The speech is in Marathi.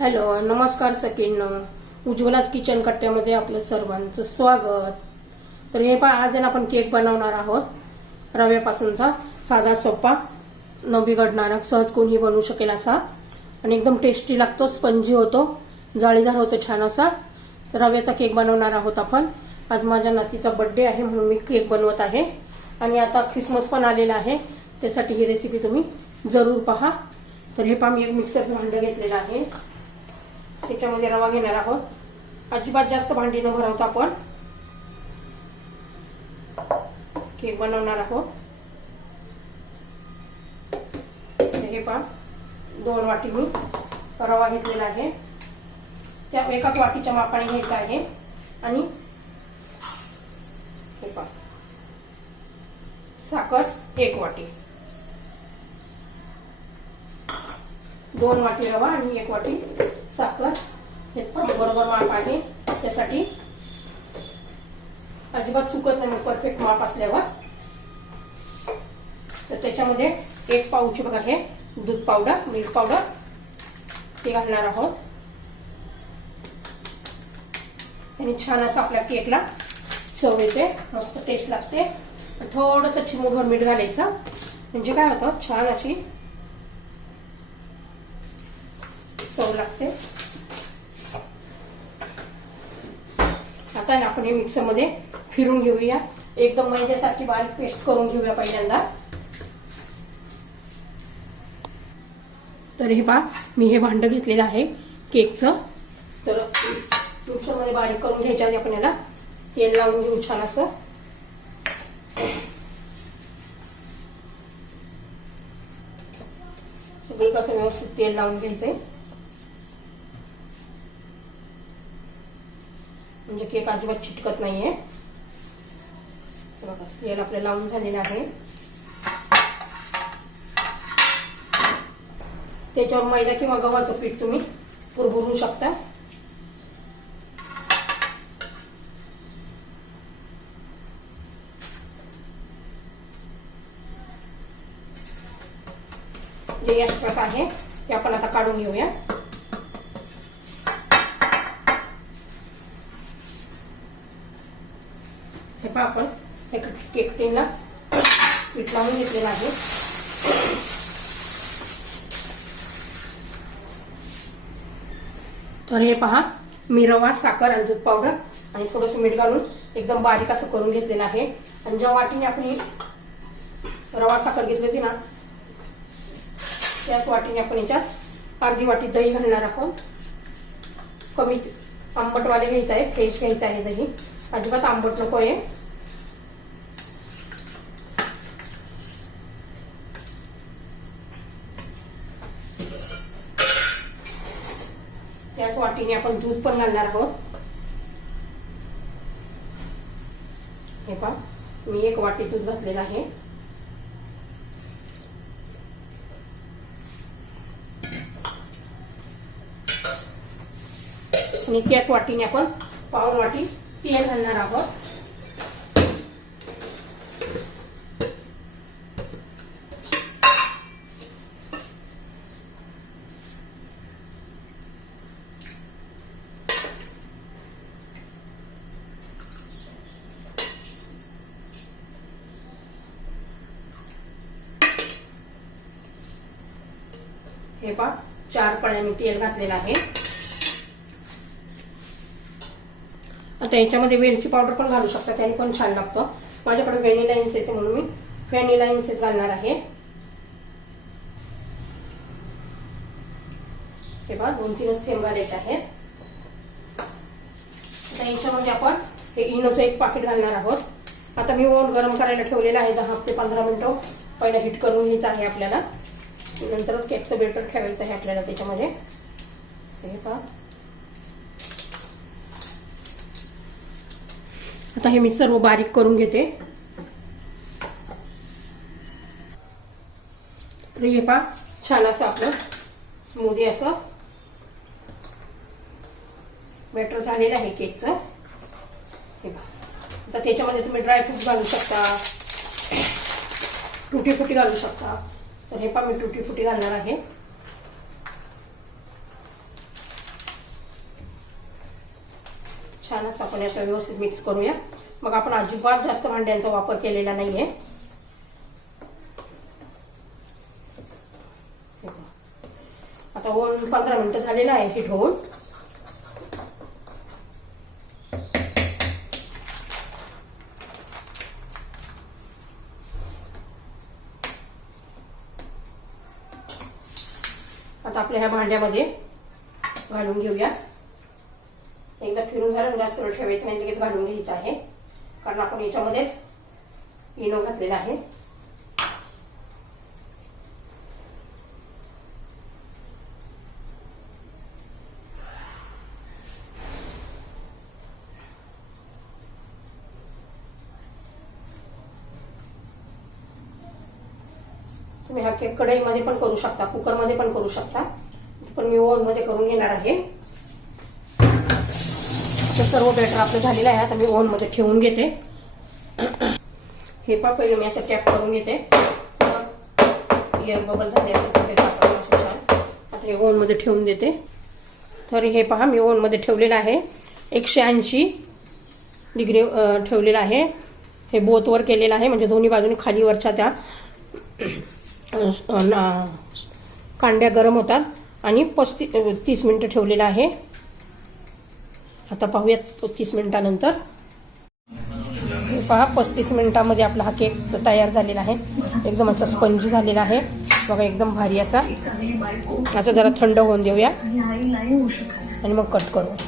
हॅलो, नमस्कार सगळ्यांना. उज्ज्वलाच किचन कट्ट्यामध्ये आपलं सर्वांचं स्वागत. तर हे पहा, आज आपण केक बनवणार आहोत रव्यापासूनचा. साधा सोपा, न बिघडणारा, सहज कोणी बनवू शकेल असा, आणि एकदम टेस्टी लागतो, स्पंजी होतो, जाळीदार होतो छान असा. तर रव्याचा केक बनवणार आहोत आपण. आज माझ्या नातीचा बर्थडे आहे म्हणून मी केक बनवत आहे, आणि आता ख्रिसमस पण आलेला आहे, त्यासाठी ही रेसिपी तुम्ही जरूर पहा. तर हे पहा, मी एक मिक्सरचं भांडं घेतलेलं आहे, त्याच्यामध्ये रवा घेणार आहोत. अजिबात जास्त भांडी न भरवता आपण केक बनवणार आहोत. हे पहा, 2 वाटी मी रवा घेतलेला आहे, त्या एकाच वाटीच्या मापाने घ्यायचा आहे. आणि हे पहा, साखर 1 वाटी, 2 वाटी रवा आणि 1 वाटी साखर, हे बरोबर माप आहे. त्यासाठी अजिबात चुकत नाही, परफेक्ट माप असल्यावर. तर त्याच्यामध्ये 1 पाऊच बघा हे दूध पावडर, मिल्क पावडर, ते घालणार आहोत. आणि छान असं आपल्या केकला चव येते, मस्त टेस्ट लागते. थोडंसं चिमूटभर मीठ घालायचं, म्हणजे काय होतं, छान अशी चव लागते. आता आपण हे मिक्सर मध्ये फिरून घेऊया, एकदम मैद्यासारखी बारीक पेस्ट करून घेऊया पहिल्यांदा. तर हे पहा, मी हे भांडं घेतलेलं आहे केकचं. तर मिक्सर मध्ये बारीक करून घ्यायच्या आधी आपण याला तेल लावून घेऊ छान असं. सगळी कसं व्यवस्थित तेल लावून घ्यायचंय, म्हणजे केक अजिबात चिटकत नाहीये. बघा, तेल आपलं लावून झालेलं आहे. त्याच्यावर मैदा किंवा गव्हाचं पीठ तुम्ही पुरबुरू शकता. जे एक्स्ट्राच आहे ते आपण आता काढून घेऊया. हे पहा, आपण केक टीनला पीठ लावून घेतलेलं आहे. तर हे पहा, मी रवा, साखर आणि दूध पावडर आणि थोडंसं मीठ घालून एकदम बारीक असं करून घेतलेलं आहे. आणि ज्या वाटीने आपण रवा साखर घेतली होती ना, त्याच वाटीने आपण याच्यात अर्धी वाटी दही घालणार आहोत. कमी आंबटवाले घ्यायचं आहे, फ्रेश घ्यायचं आहे दही, अजिबात आंबट नको आहे. त्याच वाटीने आपण दूध पण घालणार आहोत. हे पहा, मी 1 वाटी दूध घातलेलं आहे. आणि त्याच वाटीने आपण पाऊण वाटी तेल घालणार आहोत. हे पहा, 4 पळ्या मी तेल घातलेलं आहे. आता याच्यामध्ये वेलची पावडर पण घालू शकता, त्याने पण छान लागतं. माझ्याकडे व्हॅनिला इन्सेस आहे म्हणून मी व्हॅनिला इन्सेस घालणार आहे. हे पहा, 2-3 थेंब घालायचे आहेत. आता याच्यामध्ये आपण हे इनोचं 1 पाकिट घालणार आहोत. आता मी ओव्हन गरम करायला ठेवलेलं आहे, 10 ते 15 मिनिटं पहिला हीट करून घ्यायचं आहे आपल्याला. नंतरच केकचं बेटर ठेवायचं आहे आपल्याला त्याच्यामध्ये. हे पहा, आता हे मी सर्व बारीक करून घेते. तर हे पहा, छान असं आपलं स्मूदी असं बेटर झालेलं आहे केकचं. हे पहा, आता त्याच्यामध्ये तुम्ही ड्रायफ्रूट घालू शकता, टुटी फुटी घालू शकता. तर हे पहा, मी टुटी फुटी घालणार आहे. छान असं आपण याचा व्यवस्थित मिक्स करूया. मग आपण अजिबात जास्त भांड्यांचा वापर केलेला नाहीये. आता ओव्हन 15 मिनिटं झालेलं आहे हीट होऊन. आता आपल्या ह्या भांड्यामध्ये घालून घेऊया. एकदा फिरून झालं जास्त वेळ ठेवायचं नाही, लगेच घालून घ्यायचं आहे, कारण आपण याच्यामध्येच इनो घातलेला आहे. तुम्ही हा केक कढईमध्ये पण करू शकता, कुकरमध्ये पण करू शकता, पण मी ओव्हनमध्ये करून घेणार आहे. तर सर्व बॅटर आपलं झालेलं आहे. आता मी ओव्हनमध्ये ठेवून घेते. हे पहा, पहिले मी असं कॅप करून घेते. एअर बबल झाले असं छान. आता हे ओव्हनमध्ये ठेवून देते. तर हे पहा, मी ओव्हनमध्ये ठेवलेलं आहे. 180 डिग्री ठेवलेलं आहे. हे बोथवर केलेलं आहे, म्हणजे दोन्ही बाजूने खालीवरच्या त्या कांड्या गरम होतात. आणि 30 मिनिटं ठेवलेलं आहे. आता पाहूयात 30 मिनिटानंतर. पहा, 35 मिनिटामध्ये आपला हा केक तयार झालेला आहे. एकदम असा स्पंजी झालेला आहे बघा, एकदम भारी असा. आता जरा थंड होऊन देऊया आणि मग कट करू.